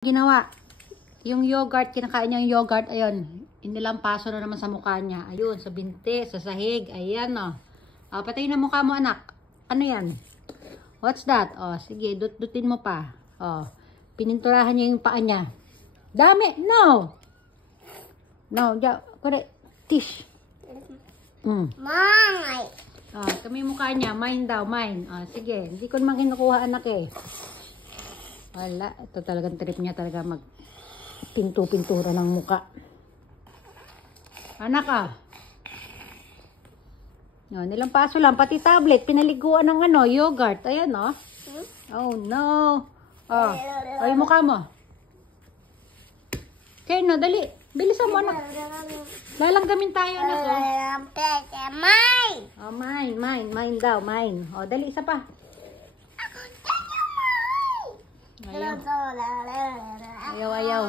Ginawa. Yung yogurt, kinakain niya yung yogurt, ayun. Inilampaso na naman sa mukha niya. Ayun, sa binti, sa sahig. Ayan, oh. Oh, patayin na mukha mo, anak. Ano yan? What's that? Oh, sige, dut-dutin mo pa. Oh, pininturahan niya yung paa niya. Dami! No! No, correct. Tish. Mine! Oh, kami mukha niya. Mine daw, mine. Oh, sige. Hindi ko naman kinukuha, anak eh. Wala. Ito talagang trip niya talaga pintura ng muka. Anak ah. No, nilampaso lang. Pati tablet. Pinaliguan ng yogurt. Ayan oh. Oh no. Oh. Oh, yung mukha mo. Okay no, dali. Bilisan mo anak. Lalanggamin tayo anak oh. Mine! Oh, mine daw, mine. Oh, dali isa pa. Ayaw. Ayaw.